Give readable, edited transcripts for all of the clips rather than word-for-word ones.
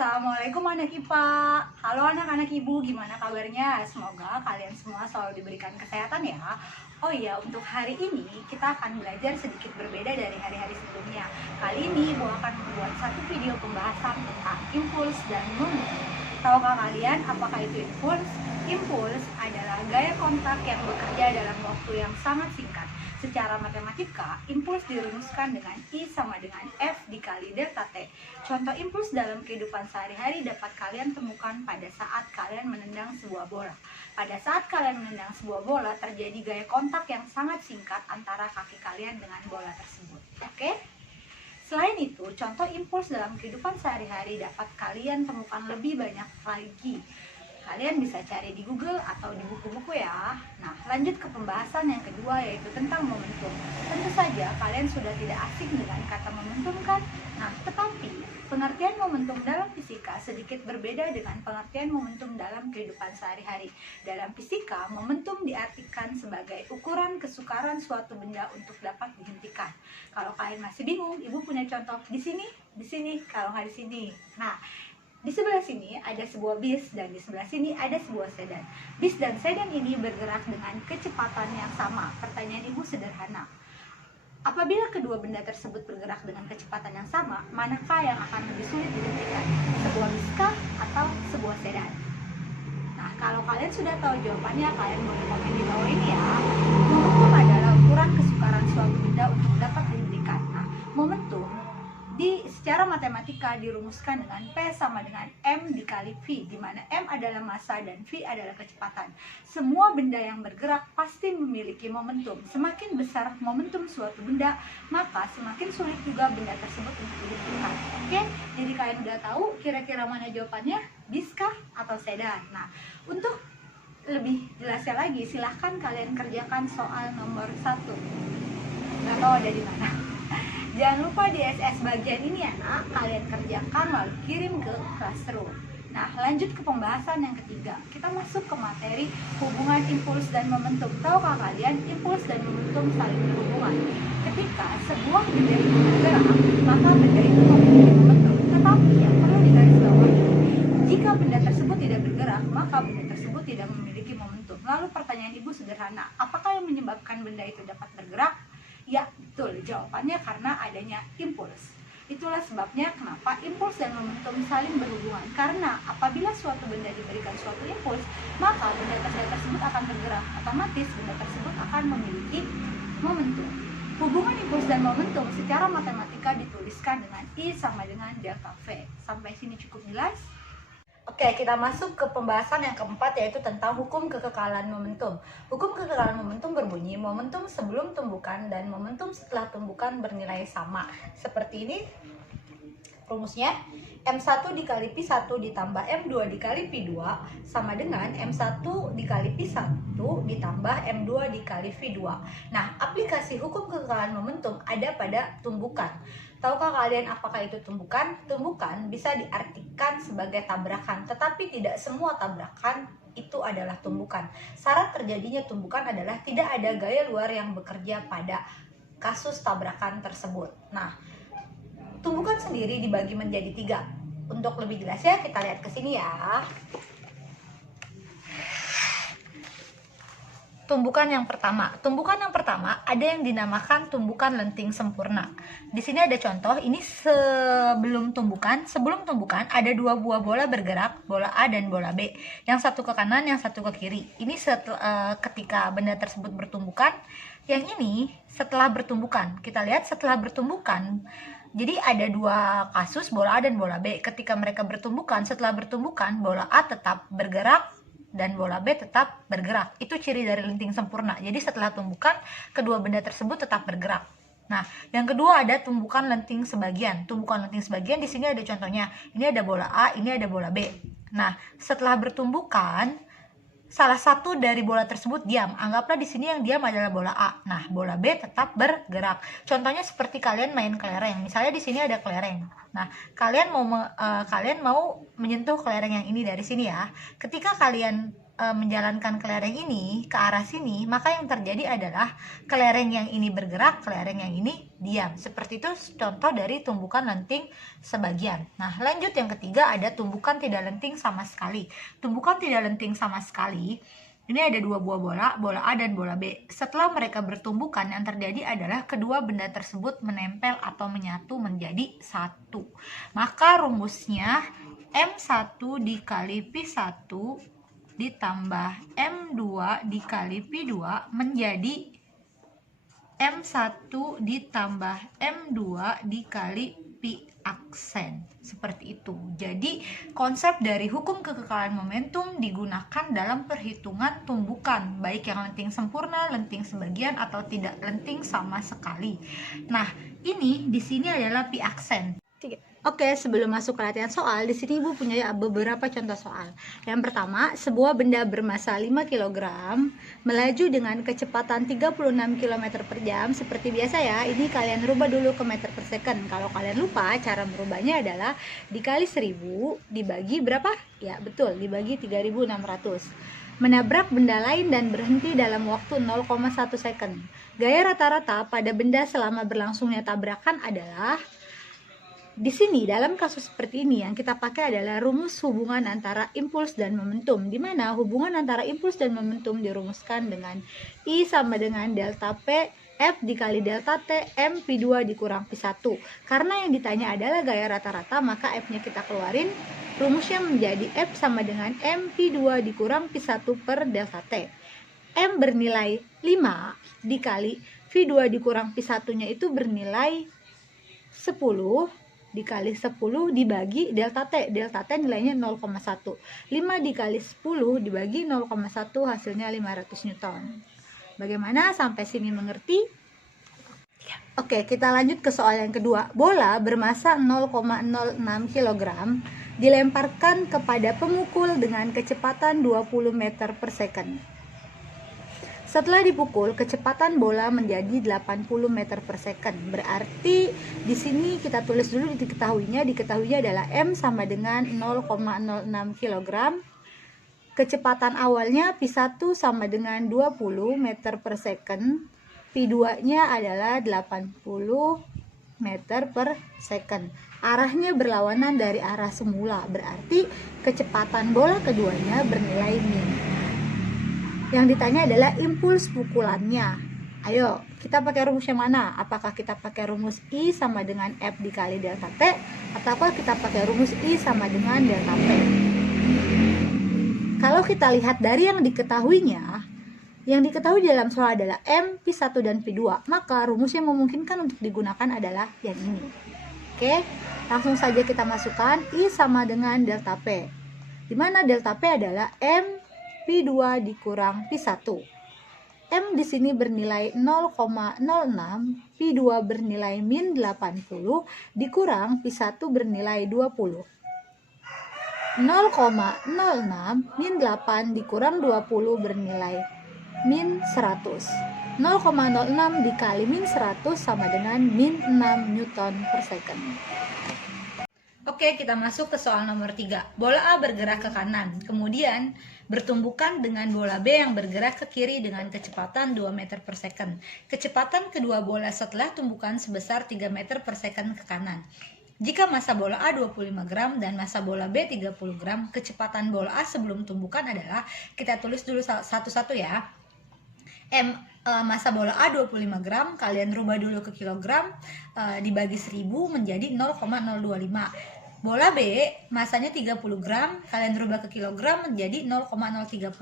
Assalamualaikum anak IPA. Halo anak-anak ibu, gimana kabarnya? Semoga kalian semua selalu diberikan kesehatan ya. Oh iya, untuk hari ini kita akan belajar sedikit berbeda dari hari-hari sebelumnya. Kali ini ibu akan membuat satu video pembahasan tentang impuls dan momentum. Tahukah kalian apakah itu impuls? Impuls adalah gaya kontak yang bekerja dalam waktu yang sangat singkat. Secara matematika, impuls dirumuskan dengan I sama dengan F dikali delta T. Contoh impuls dalam kehidupan sehari-hari dapat kalian temukan pada saat kalian menendang sebuah bola. Pada saat kalian menendang sebuah bola, terjadi gaya kontak yang sangat singkat antara kaki kalian dengan bola tersebut. Oke? Selain itu, contoh impuls dalam kehidupan sehari-hari dapat kalian temukan lebih banyak lagi. Kalian bisa cari di Google atau di buku-buku ya. Nah, lanjut ke pembahasan yang kedua, yaitu tentang momentum. Tentu saja kalian sudah tidak asing dengan kata momentum kan? Nah, tetapi pengertian momentum dalam fisika sedikit berbeda dengan pengertian momentum dalam kehidupan sehari-hari. Dalam fisika, momentum diartikan sebagai ukuran kesukaran suatu benda untuk dapat dihentikan. Kalau kalian masih bingung, ibu punya contoh di sini, kalau nggak di sini. Nah, di sebelah sini ada sebuah bis dan di sebelah sini ada sebuah sedan. Bis dan sedan ini bergerak dengan kecepatan yang sama. Pertanyaan ibu sederhana. Apabila kedua benda tersebut bergerak dengan kecepatan yang sama, manakah yang akan lebih sulit dihentikan? Sebuah bis kah atau sebuah sedan? Nah, kalau kalian sudah tahu jawabannya, kalian boleh komen di bawah ini ya. Momentum adalah ukuran kesukaran suatu benda untuk dapat dihentikan. Nah, momentum secara matematika dirumuskan dengan P sama dengan M dikali V, di mana M adalah massa dan V adalah kecepatan. Semua benda yang bergerak pasti memiliki momentum. Semakin besar momentum suatu benda, maka semakin sulit juga benda tersebut untuk dihentikan. Oke, jadi kalian udah tahu kira-kira mana jawabannya, bis kah atau sedan? Nah, untuk lebih jelasnya lagi, silahkan kalian kerjakan soal nomor 1. Nggak tahu ada di mana. Jangan lupa di SS bagian ini ya nak, kalian kerjakan lalu kirim ke classroom. Nah, lanjut ke pembahasan yang ketiga. Kita masuk ke materi hubungan impuls dan momentum. Tahukah kalian impuls dan momentum saling berhubungan? Ketika sebuah benda itu bergerak, maka benda itu memiliki momentum. Tetapi yang perlu digarisbawahi, jika benda tersebut tidak bergerak, maka benda tersebut tidak memiliki momentum. Lalu pertanyaan ibu sederhana, apakah yang menyebabkan benda itu dapat bergerak? Ya, betul. Jawabannya karena adanya impuls. Itulah sebabnya kenapa impuls dan momentum saling berhubungan. Karena apabila suatu benda diberikan suatu impuls, maka benda tersebut akan bergerak. Otomatis benda tersebut akan memiliki momentum. Hubungan impuls dan momentum secara matematika dituliskan dengan I sama dengan delta V. Sampai sini cukup jelas? Oke, kita masuk ke pembahasan yang keempat, yaitu tentang hukum kekekalan momentum. Hukum kekekalan momentum berbunyi, momentum sebelum tumbukan dan momentum setelah tumbukan bernilai sama. Seperti ini rumusnya, M1 dikali P1 ditambah M2 dikali P2 sama dengan M1 dikali P1 ditambah M2 dikali V2. Nah, aplikasi hukum kekekalan momentum ada pada tumbukan. Tahukah kalian apakah itu tumbukan? Tumbukan bisa diartikan sebagai tabrakan, tetapi tidak semua tabrakan itu adalah tumbukan. Syarat terjadinya tumbukan adalah tidak ada gaya luar yang bekerja pada kasus tabrakan tersebut. Nah, tumbukan sendiri dibagi menjadi 3. Untuk lebih jelasnya kita lihat ke sini ya. Tumbukan yang pertama ada yang dinamakan tumbukan lenting sempurna. Di sini ada contoh, ini sebelum tumbukan ada 2 buah bola bergerak, bola A dan bola B. Yang satu ke kanan, yang satu ke kiri. Ini ketika benda tersebut bertumbukan. Yang ini setelah bertumbukan. Kita lihat setelah bertumbukan. Jadi ada 2 kasus, bola A dan bola B. Ketika mereka bertumbukan, setelah bertumbukan, bola A tetap bergerak dan bola B tetap bergerak. Itu ciri dari lenting sempurna. Jadi setelah tumbukan, kedua benda tersebut tetap bergerak. Nah, yang kedua ada tumbukan lenting sebagian. Tumbukan lenting sebagian di sini ada contohnya. Ini ada bola A, ini ada bola B. Nah, setelah bertumbukan, salah satu dari bola tersebut diam. Anggaplah di sini yang diam adalah bola A. Nah, bola B tetap bergerak. Contohnya seperti kalian main kelereng. Misalnya di sini ada kelereng. Nah, kalian mau menyentuh kelereng yang ini dari sini ya. Ketika kalian menjalankan kelereng ini ke arah sini, maka yang terjadi adalah kelereng yang ini bergerak, kelereng yang ini diam. Seperti itu contoh dari tumbukan lenting sebagian. Nah, lanjut yang ketiga ada tumbukan tidak lenting sama sekali. Tumbukan tidak lenting sama sekali, ini ada dua buah bola, bola A dan bola B. Setelah mereka bertumbukan, yang terjadi adalah kedua benda tersebut menempel atau menyatu menjadi satu. Maka rumusnya M1 dikali P1 ditambah M2 dikali P2 menjadi M1 ditambah M2 dikali P aksen. Seperti itu. Jadi konsep dari hukum kekekalan momentum digunakan dalam perhitungan tumbukan, baik yang lenting sempurna, lenting sebagian, atau tidak lenting sama sekali. Nah, ini di sini adalah P aksen. Oke, sebelum masuk ke latihan soal, di sini Ibu punya beberapa contoh soal. Yang pertama, sebuah benda bermasa 5 kg melaju dengan kecepatan 36 km per jam. Seperti biasa ya, ini kalian rubah dulu ke meter per second. Kalau kalian lupa, cara merubahnya adalah dikali 1000 dibagi berapa? Ya, betul, dibagi 3600. Menabrak benda lain dan berhenti dalam waktu 0,1 second. Gaya rata-rata pada benda selama berlangsungnya tabrakan adalah... Di sini dalam kasus seperti ini yang kita pakai adalah rumus hubungan antara impuls dan momentum, di mana hubungan antara impuls dan momentum dirumuskan dengan I sama dengan delta P F dikali delta T M P2 dikurang P1. Karena yang ditanya adalah gaya rata-rata, maka F-nya kita keluarin, rumusnya menjadi F sama dengan M P2 dikurang P1 per delta T. M bernilai 5 dikali V2 dikurang P1-nya itu bernilai 10 dikali 10 dibagi delta T. Delta T nilainya 0,1. 5 dikali 10 dibagi 0,1 hasilnya 500 Newton. Bagaimana? Sampai sini mengerti? Oke, kita lanjut ke soal yang kedua. Bola bermasa 0,06 kg dilemparkan kepada pemukul dengan kecepatan 20 meter per second. Setelah dipukul, kecepatan bola menjadi 80 meter per second. Berarti di sini kita tulis dulu diketahuinya adalah M sama dengan 0,06 kg. Kecepatan awalnya P1 sama dengan 20 meter per second. P2-nya adalah 80 meter per second. Arahnya berlawanan dari arah semula. Berarti kecepatan bola keduanya bernilai min. Yang ditanya adalah impuls pukulannya. Ayo, kita pakai rumus yang mana? Apakah kita pakai rumus I sama dengan F dikali delta T, ataukah kita pakai rumus I sama dengan delta P? Kalau kita lihat dari yang diketahui dalam soal adalah M, P1 dan P2, maka rumus yang memungkinkan untuk digunakan adalah yang ini. Oke, langsung saja kita masukkan I sama dengan delta P, di mana delta P adalah M P2 dikurang P1. M di sini bernilai 0,06, P2 bernilai min 80, dikurang P1 bernilai 20. 0,06 min 8 dikurang 20 bernilai min 100. 0,06 dikali min 100 sama dengan min 6 Newton per second. Oke, kita masuk ke soal nomor 3. Bola A bergerak ke kanan, kemudian bertumbukan dengan bola B yang bergerak ke kiri dengan kecepatan 2 meter per second. Kecepatan kedua bola setelah tumbukan sebesar 3 meter per second ke kanan. Jika massa bola A 25 gram dan massa bola B 30 gram, kecepatan bola A sebelum tumbukan adalah, kita tulis dulu satu-satu ya. Massa bola A 25 gram, kalian rubah dulu ke kilogram, dibagi 1000 menjadi 0,025. Bola B masanya 30 gram, kalian rubah ke kilogram menjadi 0,030.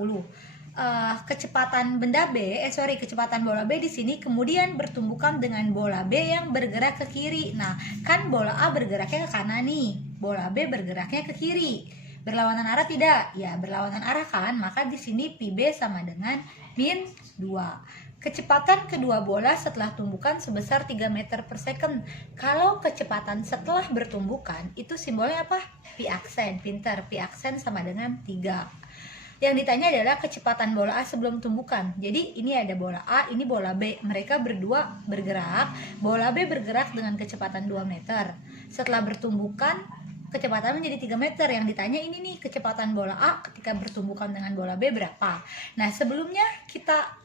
Kecepatan kecepatan bola B di sini kemudian bertumbukan dengan bola B yang bergerak ke kiri. Nah, kan bola A bergeraknya ke kanan nih, bola B bergeraknya ke kiri. Berlawanan arah tidak? Ya, berlawanan arah kan, maka di sini PB sama dengan min 2. Kecepatan kedua bola setelah tumbukan sebesar 3 meter per second. Kalau kecepatan setelah bertumbukan, itu simbolnya apa? P aksen, pintar. P aksen sama dengan 3. Yang ditanya adalah kecepatan bola A sebelum tumbukan. Jadi ini ada bola A, ini bola B. Mereka berdua bergerak. Bola B bergerak dengan kecepatan 2 meter. Setelah bertumbukan, kecepatan menjadi 3 meter. Yang ditanya ini nih, kecepatan bola A ketika bertumbukan dengan bola B berapa. Nah, sebelumnya kita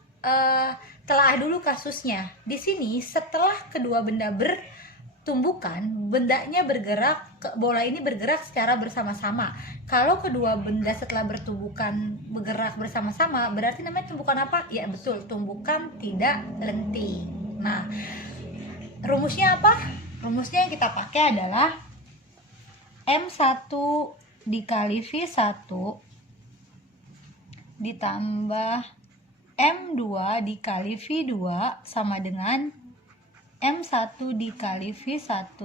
telah dulu kasusnya. Di sini setelah kedua benda bertumbukan, bendanya bergerak, bola ini bergerak secara bersama-sama. Kalau kedua benda setelah bertumbukan bergerak bersama-sama, berarti namanya tumbukan apa? Ya betul, tumbukan tidak lenting. Nah, rumusnya apa? Rumusnya yang kita pakai adalah M1 dikali V1 ditambah M2 dikali V2 sama dengan M1 dikali V1,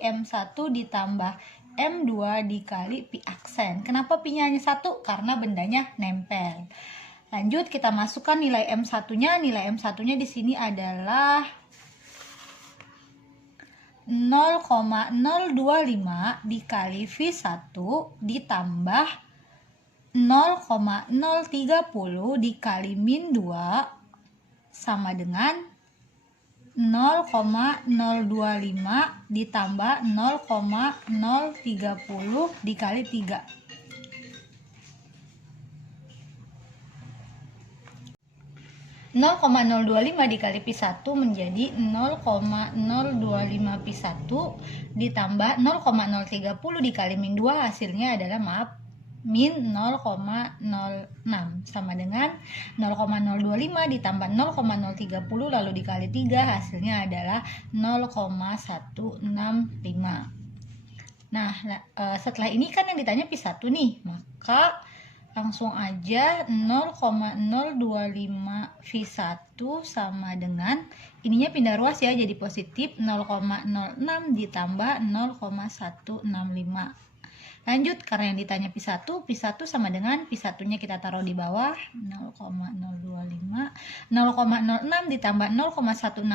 M1 ditambah M2 dikali pi aksen. Kenapa pi-nya hanya 1? Karena bendanya nempel. Lanjut, kita masukkan nilai M1-nya. Nilai M1-nya di sini adalah 0,025 dikali V1 ditambah 0,030 dikali min 2 sama dengan 0,025 ditambah 0,030 dikali 3. (0,025 dikali pi 1 menjadi 0,025 pi 1 ditambah 0,030 dikali min 2, hasilnya adalah min 0,06 sama dengan 0,025 ditambah 0,030 lalu dikali 3, hasilnya adalah 0,165. Nah, setelah ini kan yang ditanya pi 1 nih, maka langsung aja 0,025 V1 sama dengan, ininya pindah ruas ya, jadi positif 0,06 ditambah 0,165. Lanjut, karena yang ditanya pi 1 sama dengan pi 1-nya kita taruh di bawah, 0,025. 0,06 ditambah 0,165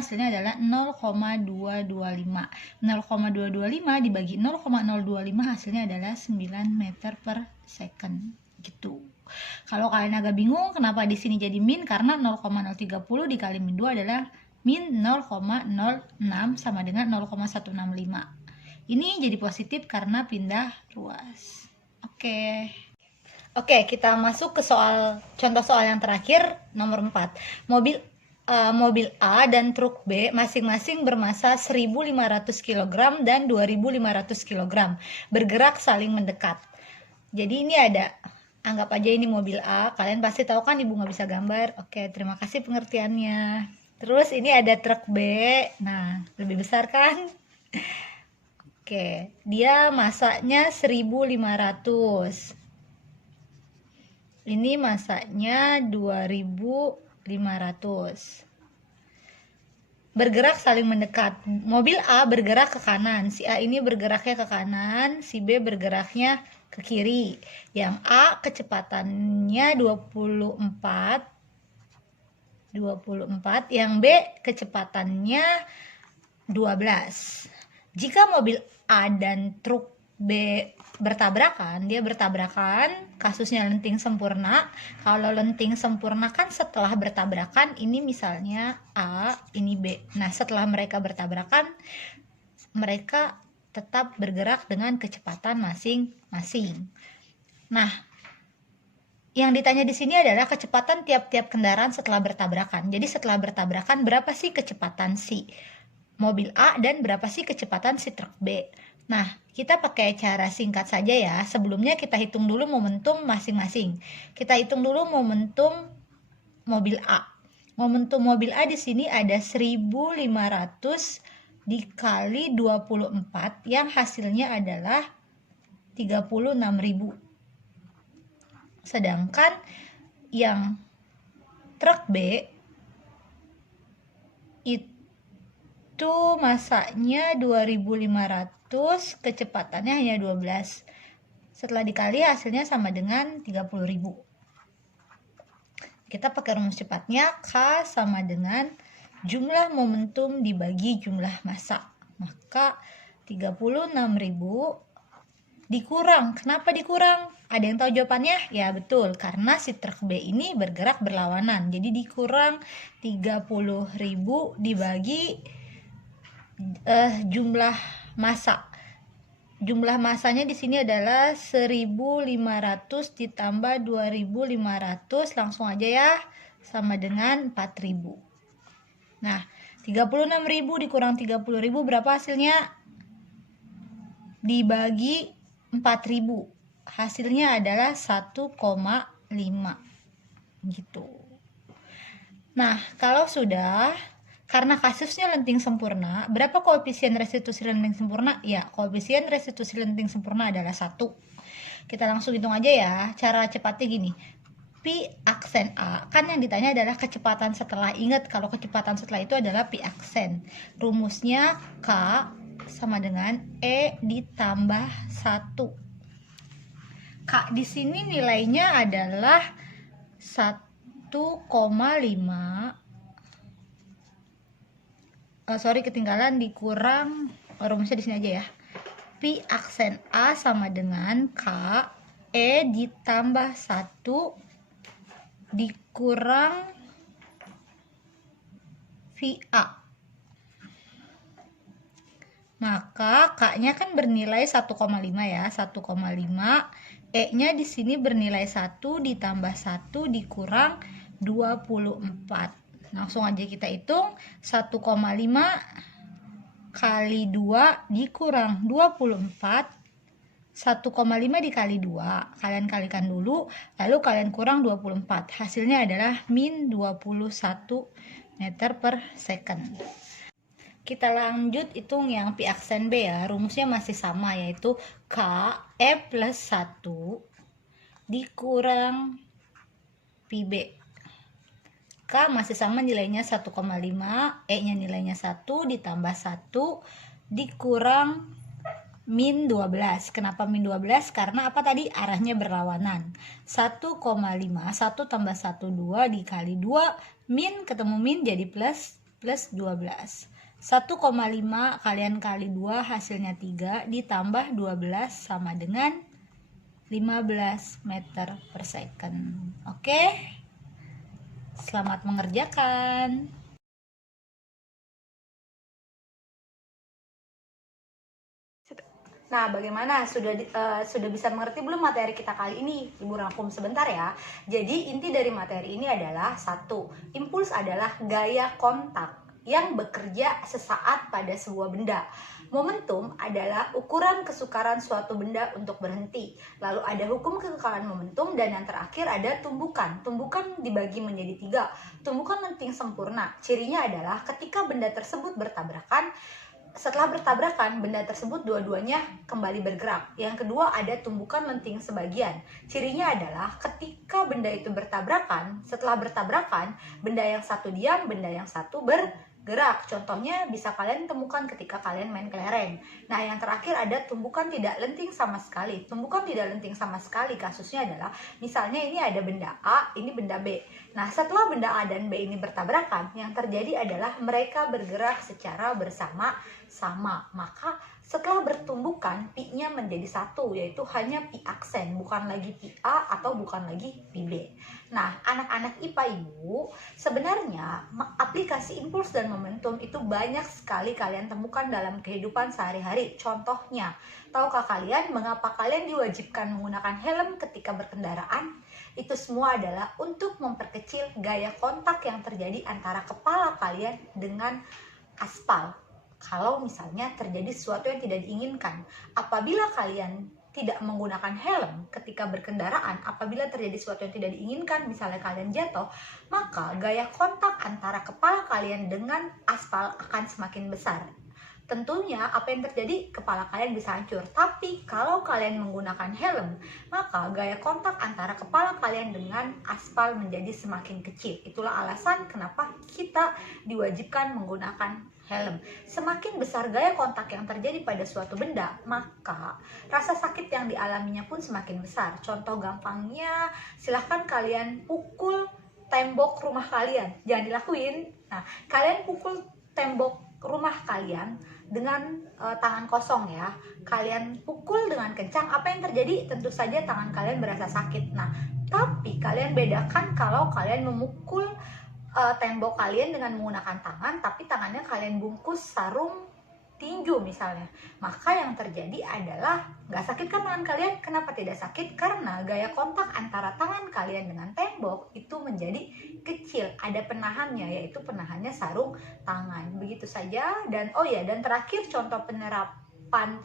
hasilnya adalah 0,225. 0,225 dibagi 0,025 hasilnya adalah 9 meter per second. Gitu. Kalau kalian agak bingung kenapa di sini jadi min, karena 0,030 dikali min 2 adalah min 0,06 sama dengan 0,165. Ini jadi positif karena pindah ruas. Oke, kita masuk ke contoh soal yang terakhir, nomor 4. Mobil A dan truk B masing-masing bermasa 1.500 kg dan 2.500 kg, bergerak saling mendekat. Jadi ini ada, anggap aja ini mobil A, kalian pasti tahu kan, ibu nggak bisa gambar. Oke, terima kasih pengertiannya. Terus ini ada truk B, nah lebih besar kan? Oke, dia masanya 1.500. Ini masanya 2.500. Bergerak saling mendekat. Mobil A bergerak ke kanan. Si A ini bergeraknya ke kanan, si B bergeraknya ke kiri. Yang A kecepatannya 24, yang B kecepatannya 12. Jika mobil A dan truk B bertabrakan, kasusnya lenting sempurna. Kalau lenting sempurna kan setelah bertabrakan, ini misalnya A, ini B. Nah, setelah mereka bertabrakan, mereka tetap bergerak dengan kecepatan masing-masing. Nah, yang ditanya di sini adalah kecepatan tiap-tiap kendaraan setelah bertabrakan. Jadi setelah bertabrakan, berapa sih kecepatan si mobil A dan berapa sih kecepatan si truk B. Nah, kita pakai cara singkat saja ya. Sebelumnya kita hitung dulu momentum masing-masing. Kita hitung dulu momentum mobil A. Momentum mobil A di sini ada 1.500 dikali 24 yang hasilnya adalah 36.000. Sedangkan yang truk B itu masanya 2.500, kecepatannya hanya 12. Setelah dikali hasilnya sama dengan 30.000. Kita pakai rumus cepatnya, K sama dengan jumlah momentum dibagi jumlah massa. Maka 36.000 dikurang. Kenapa dikurang? Ada yang tahu jawabannya? Ya betul, karena si truk B ini bergerak berlawanan. Jadi dikurang 30.000 dibagi jumlah massa. jumlah massanya di sini adalah 1.500 ditambah 2.500, langsung aja ya, sama dengan 4.000. Nah, 36.000 dikurang 30.000 berapa hasilnya? Dibagi 4.000. Hasilnya adalah 1,5 gitu. Nah, kalau sudah, karena kasusnya lenting sempurna, berapa koefisien restitusi lenting sempurna? Ya, koefisien restitusi lenting sempurna adalah 1. Kita langsung hitung aja ya. Cara cepatnya gini. Pi aksen A, kan yang ditanya adalah kecepatan setelah. Ingat, kalau kecepatan setelah itu adalah pi aksen. Rumusnya K sama dengan E ditambah 1. K di sini nilainya adalah 1,5. Ketinggalan dikurang, rumusnya di sini aja ya. Pi aksen A sama dengan K E ditambah 1 dikurang VA. Maka K-nya kan bernilai 1,5 ya, 1,5. E-nya di sini bernilai 1 ditambah 1 dikurang 24. Langsung aja kita hitung, 1,5 kali 2 dikurang 24, 1,5 dikali 2, kalian kalikan dulu, lalu kalian kurang 24, hasilnya adalah min 21 meter per second. Kita lanjut hitung yang pi aksen B ya, rumusnya masih sama, yaitu K E plus 1 dikurang pi B. K masih sama nilainya 1,5, E nya nilainya 1 ditambah 1 dikurang min 12. Kenapa min 12? Karena apa tadi? Arahnya berlawanan. 1,5, 1 tambah 1, 2 dikali 2, min ketemu min jadi plus 12. 1,5 kalian kali 2 hasilnya 3 ditambah 12 sama dengan 15 meter per second. Oke? Selamat mengerjakan. Nah, bagaimana? Sudah bisa mengerti belum materi kita kali ini? Ibu rangkum sebentar ya. Jadi, inti dari materi ini adalah 1. Impuls adalah gaya kontak yang bekerja sesaat pada sebuah benda. Momentum adalah ukuran kesukaran suatu benda untuk berhenti. Lalu ada hukum kekekalan momentum, dan yang terakhir ada tumbukan. Tumbukan dibagi menjadi 3. Tumbukan lenting sempurna. Cirinya adalah ketika benda tersebut bertabrakan, setelah bertabrakan, benda tersebut dua-duanya kembali bergerak. Yang kedua ada tumbukan lenting sebagian. Cirinya adalah ketika benda itu bertabrakan, setelah bertabrakan, benda yang satu diam, benda yang satu bergerak. Contohnya bisa kalian temukan ketika kalian main kelereng. Nah, yang terakhir ada tumbukan tidak lenting sama sekali. Tumbukan tidak lenting sama sekali kasusnya adalah, misalnya ini ada benda A, ini benda B. Nah, setelah benda A dan B ini bertabrakan, yang terjadi adalah mereka bergerak secara bersama-sama. Maka setelah bertumbukan, pi-nya menjadi 1, yaitu hanya pi aksen, bukan lagi pi A atau bukan lagi pi B. Nah, anak-anak IPA Ibu, sebenarnya aplikasi impuls dan momentum itu banyak sekali kalian temukan dalam kehidupan sehari-hari. Contohnya, tahukah kalian mengapa kalian diwajibkan menggunakan helm ketika berkendaraan? Itu semua adalah untuk memperkecil gaya kontak yang terjadi antara kepala kalian dengan aspal. Kalau misalnya terjadi sesuatu yang tidak diinginkan, apabila kalian tidak menggunakan helm ketika berkendaraan, apabila terjadi sesuatu yang tidak diinginkan, misalnya kalian jatuh, maka gaya kontak antara kepala kalian dengan aspal akan semakin besar. Tentunya apa yang terjadi, kepala kalian bisa hancur. Tapi kalau kalian menggunakan helm, maka gaya kontak antara kepala kalian dengan aspal menjadi semakin kecil. Itulah alasan kenapa kita diwajibkan menggunakan helm. Semakin besar gaya kontak yang terjadi pada suatu benda, maka rasa sakit yang dialaminya pun semakin besar. Contoh gampangnya, silahkan kalian pukul tembok rumah kalian. Jangan dilakuin. Nah, kalian pukul tembok rumah kalian dengan tangan kosong ya. Kalian pukul dengan kencang, apa yang terjadi? Tentu saja tangan kalian berasa sakit. Nah, tapi kalian bedakan kalau kalian memukul tembok kalian dengan menggunakan tangan, tapi tangannya kalian bungkus sarung tinju misalnya, maka yang terjadi adalah nggak sakit kan tangan kalian? Kenapa tidak sakit? Karena gaya kontak antara tangan kalian dengan tembok itu menjadi kecil, ada penahannya, yaitu penahannya sarung tangan. Begitu saja. Dan dan terakhir contoh penerapan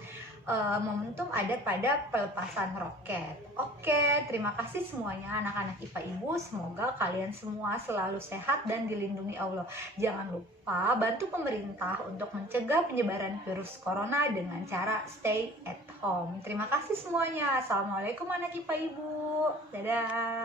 momentum ada pada pelepasan roket. Oke, terima kasih semuanya anak-anak IPA Ibu. Semoga kalian semua selalu sehat dan dilindungi Allah. Jangan lupa bantu pemerintah untuk mencegah penyebaran virus corona dengan cara stay at home. Terima kasih semuanya. Assalamualaikum anak IPA Ibu. Dadah.